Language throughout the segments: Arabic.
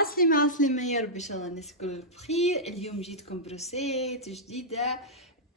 عسلامة يا رب، ان شاء الله الناس الكل بخير. اليوم جيتكم بروسيت جديدة.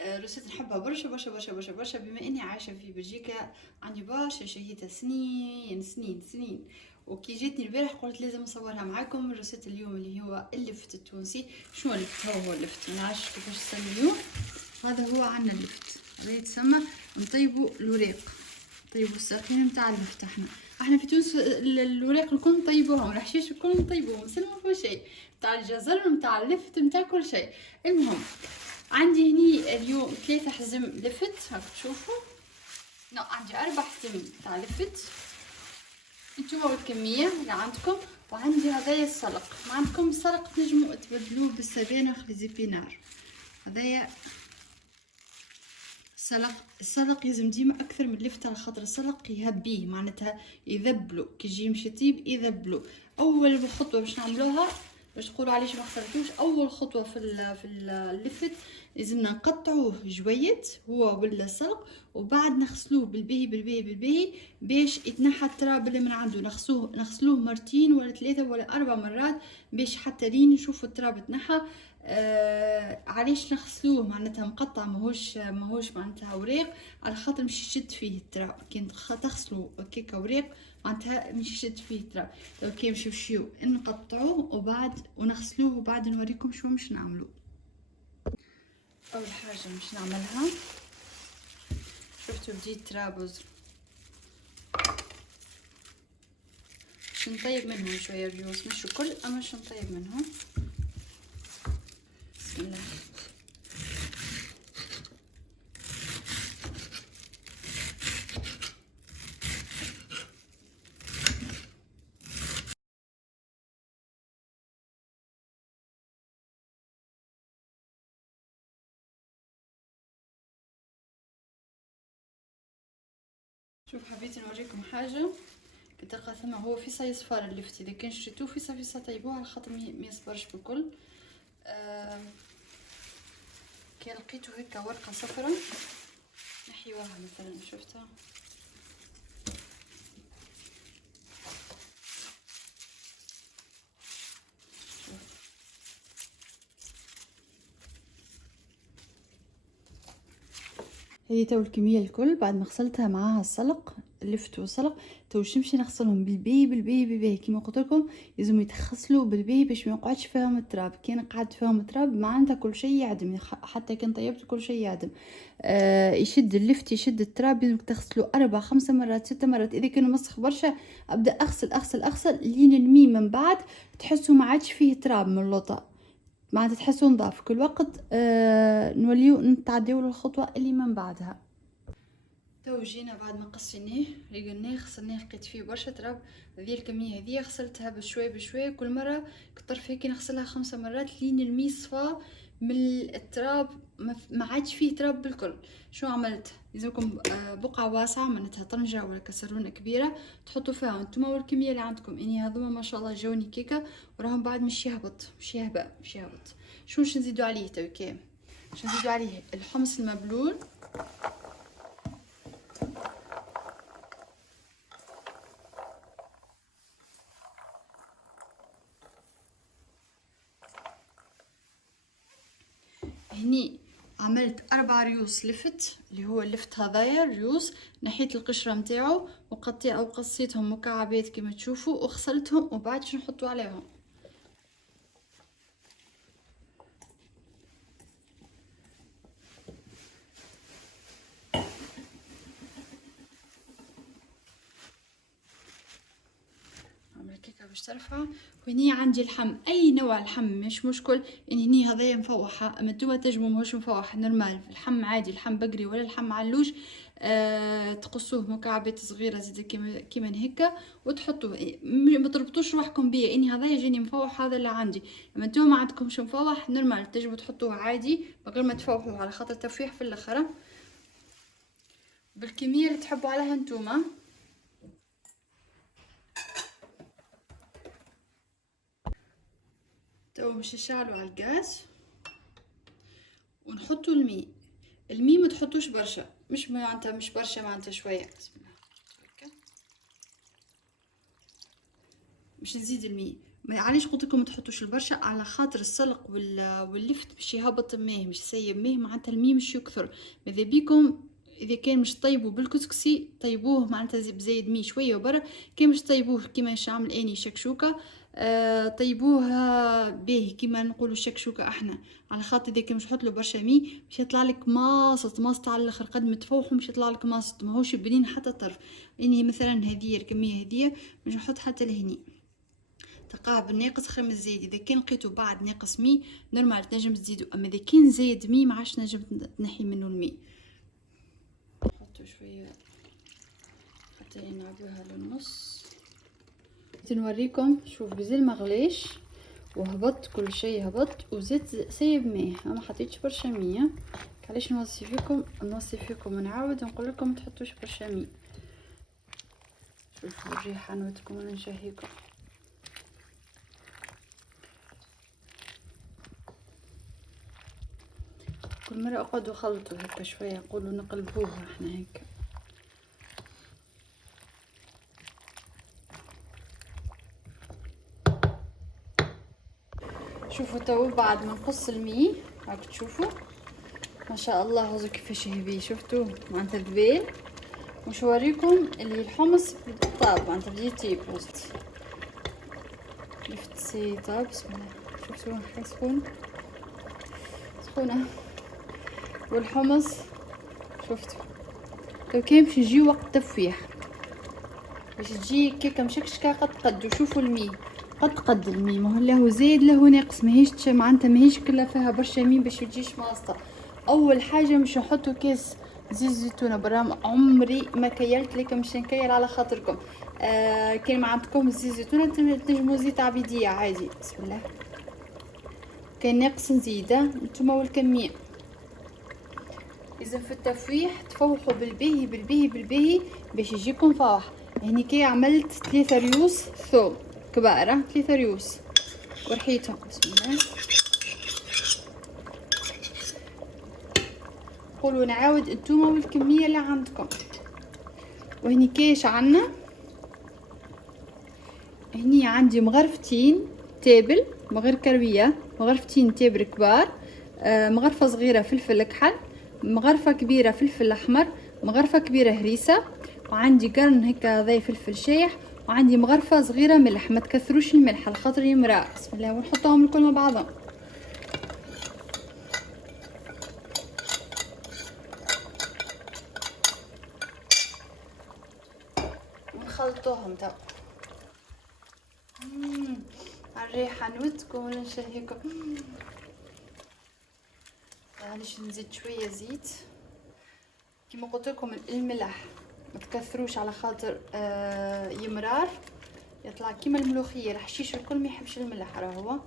روسيت نحبها برشا برشا برشا برشا برشا، بما اني عايشة في بلجيكا. عندي برشا شهيتها سنين سنين سنين، وكي جيتني البارح قلت لازم نصورها معاكم. روسيت اليوم اللي هو اللفت التونسي. شنو اللفت؟ هو اللفت، منعرفش كيفاش تسميوه. هذا هو عنا اللفت، هذا يتسمى نطيبوا الوراق، نطيبوا الساقين متاع اللفت. احنا في تونس الوراق الكل نطيبوهم، الحشيش الكل نطيبوهم، بس ما فيهو شيء متاع الجزر متاع اللفت متاع كل شيء. المهم عندي هني اليوم 3 حزم لفت، هاك تشوفوا. لا، عندي 4 حزم تاع لفت. انتوما الكميه اللي عندكم. وعندي هذايا السلق، ما عندكم السلق تنجموا تبدلوه بالسبانخ لزيبينار. هذايا السلق يلزم ديما اكثر من اللفت، على خاطر السلق يهبيه، معناتها يذبلو كي يجي يمشي طيب يذبلو. اول خطوه باش نعملوها، باش تقولوا علاش ما خسرتوش، اول خطوه في اللفت لازمنا نقطعوه جويت هو ولا السلق، وبعد نغسلوه بالباهي بالباهي بالباهي باش يتنحى التراب اللي من عنده. نغسلوه مرتين ولا 3 ولا 4 مرات باش حتى لين نشوفوا التراب تنحى. علاش نغسلوه؟ معناتها مقطع، ماهوش معناتها وريق، على خاطر مش يشد فيه التراب. كي تغسلوا كيكه وريق معناتها مش يشد فيه التراب. لو كي نمشيو نقطعوه وبعد ونغسلوه وبعد نوريكم شو مش نعملو. اول حاجه مش نعملها، شفتوا بديت ترابز باش نطيب منهم شويه الريوس، مش الكل اما باش نطيب منهم. بسم الله. شوف، حبيت نوريكم حاجه. تلقى ثم هو فيسا يصفر اللفت، اذا كان شريتوه فيسا طيبوه على خاطر ما يصفرش بالكل. كي لقيتو هكا ورقه صفرا نحيوها مثلا، شفتها. هذه تو الكميه الكل بعد ما غسلتها معاها السلق، اللفت والسلق. تو نمشي نغسلهم بالبي بالبي بالبي كيما قلت لكم، لازم يتغسلوا بالبي باش ما يقعدش فيهم التراب. كي قعد فيهم التراب معناتها كل شيء يعدم، حتى كان طيبت كل شيء يعدم. يشد اللفت يشد التراب. لازم تغسلوا 4 5 مرات 6 مرات. اذا كانوا مسخ برشا ابدا اغسل اغسل اغسل لين المي من بعد تحسوا ما عادش فيه تراب من اللوطه، معناتها تحسوا نضاف كل وقت. نوليو نتعديو للخطوه اللي من بعدها. تو جينا بعد ما قصيناه ريقناه غسلناه، لقيت فيه برشا تراب. هذه الكميه هذه غسلتها بشوي بشوي، كل مره كتر فيها كي نغسلها 5 مرات لين المي صفى من التراب، ما عادش فيه تراب بالكل. شو عملت؟ لازمكم بقعه واسعه، معناتها طنجه ولا كسرونه كبيره تحطوا فيها انتم والكميه اللي عندكم. اني هذوما ما شاء الله جوني كيكه وراهم بعد مش يهبط مش يهبط مش يهبط. شو باش نزيدوا عليه تو؟ كام باش نزيدوا عليه؟ الحمص المبلول، هني عملت 4 ريوس لفت، اللي هو اللفت هذايا الريوس، نحيت القشرة متاعو وقصيتهم مكعبات كما تشوفوا وغسلتهم، وبعد شو نحطوا عليهم. عامله كيكه باش ترفع. وهني عندي اللحم، اي نوع لحم مش مشكل. يعني هني هذايا مفوحه، اما انتوما تنجموا ماهوش مفوح نورمال، اللحم عادي، لحم بقري ولا لحم علوش. تقصوه مكعبات صغيره زيد كيما هكا وتحطوه. ما تربطوش روحكم بيه، اني هذايا جاني مفوح هذا اللي عندي. اما انتوما ما عندكمش مفوح نورمال تنجموا تحطوه عادي من غير ما تفوحوه، على خاطر التفويح في الاخر بالكميه اللي تحبوا عليها انتوما. تو باش نشعلوا على الغاز ونحطوا المي ما تحطوش برشا، مش معناتها مش برشا، معناتها شويه. بسم الله هكا باش نزيد المي. علاش قلت لكم ما تحطوش البرشا؟ على خاطر السلق واللفت باش يهبط الماء، مش يسيب ماء، معناتها الماء مش يكثر. ماذا بيكم اذا كان مش طيبوا بالكسكسي طيبوه معناتها بزايد مي شويه وبرا. كان مش طيبوه كيما باش نعمل اني شكشوكه، طيبوها باهي كيما نقولوا شكشوكه احنا. على خاطر اذا كان مش تحط له برشا مي باش يطلع لك ماصط على الاخر، قد ما تفوحوا مش يطلع لك ماصط، ماهوش بنين حتى طرف. اني مثلا هذه الكميه هذه مش نحط حتى لهني، تلقاه بالناقص خير من الزايد. اذا كان لقيتو بعد ناقص مي نورمال تنجم تزيدو، اما اذا كان زايد مي ما عادش نجم تنحي منه المي. نحطو شويه حتى نعبوها للنص. نوريكم، شوف بزيل مغليش وهبط كل شيء هبط وزيت سيب ميه، ما حطيتش برشا ميه. علاش نوصي فيكم ونعاود نقول لكم ما تحطوش برشا ميه. شوفوا الريحه نودكم انا نشهيكم. كل مرة اقعدوا خلطوا هكا شوية، نقولوا نقلبوها احنا هكا. شوفوا تو بعد ما نقص المي هاك تشوفوا ما شاء الله هذا كيفاش يهبي. شفتوا معناتها ذبال. مش وريكم اللي الحمص بالطاب معناتها بدي يطيب وسط لفت سي طاب. بسم الله. شفتوا سخونة والحمص شفتوا. لو كان باش يجي وقت تفويح باش تجي كيكه مشكشكه قد وشوفوا المي قد المي، ما هو له زايد له ناقص، ماهيش معناتها ماهيش كلها فيها برشا مي باش تجيش ماسطه. اول حاجه مش نحطوا كاس زيت زيتونه برا، عمري ما كيلت لكم، مش نكيل على خاطركم. كان ما عندكم زيت زيتونه تنجموا زيت عبيديه عادي. بسم الله. كان ناقص نزيده نتوما والكميه. اذا في التفويح تفوحوا بالباهي باش يجيكم فواح. يعني كي عملت 3 ريوس ثوم كبار، 3 ريوس ورحيتهم. بسم الله. قولوا نعاود انتوما والكميه اللي عندكم. وهني كاش عنا، هني عندي مغرفتين تابل مغير كرويه، مغرفتين تابل كبار، مغرفه صغيره فلفل كحل، مغرفه كبيره فلفل احمر، مغرفه كبيره هريسه، وعندي قرن هكا ضي فلفل شايح، وعندي مغرفه صغيره ملح. ما تكثروش الملح على خاطر يمرا. بسم الله. ونحطهم الكل مع بعضهم ونخلطوهم تو. الريحه نودكم ولا نشهيكم. معليش نزيد شويه زيت. كيما قلت لكم الملح ما تكثروش على خاطر يمرار يطلع كيما الملوخيه. الحشيش الكل ما يحبش الملح راهو.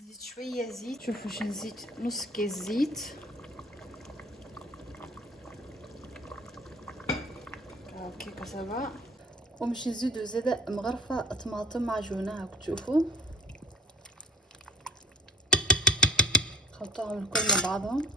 نزيد شويه زيت. شوفوا واش نزيد، نص كاس زيت هكاكا سبا. ومش نزيدو زاده مغرفه طماطم معجونه هاك تشوفوا. خلطوهم الكل مع بعضهم.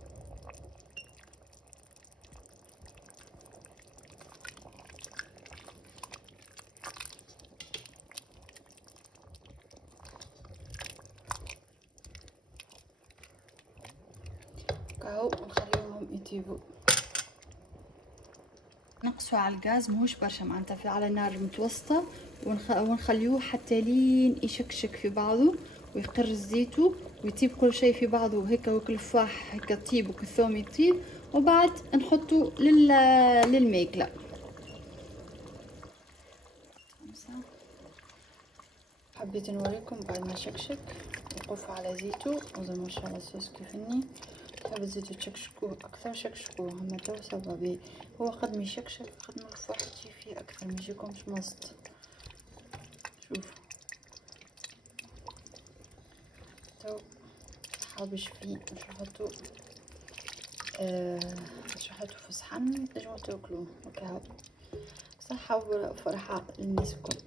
كاهو ونخليوهم يطيبوا. نقصوا على الغاز ماهوش برشا معناتها على نار متوسطه، ونخليوه حتى لين يشكشك في بعضه ويقر زيته ويطيب كل شيء في بعضه هكا، وكل فاح هكا طيب وكالثوم يطيب. وبعد نحطه للماكله. حبيت نوريكم بعد ما شكشك وقفوا على زيته. وزي ما شاء الله الصوص كيفني. تحب تزيدوا تشكشكوه اكثر شكشكوه. هما تو صبا بيه، هو قد ما يشكشك قد ما الفواح تجي فيه اكثر، ما يجيكمش مصط. شوفوا تو حابش فيه باش نحطو في صحن تنجمو تاكلوه هكا. صحة وفرحة للناس الكل.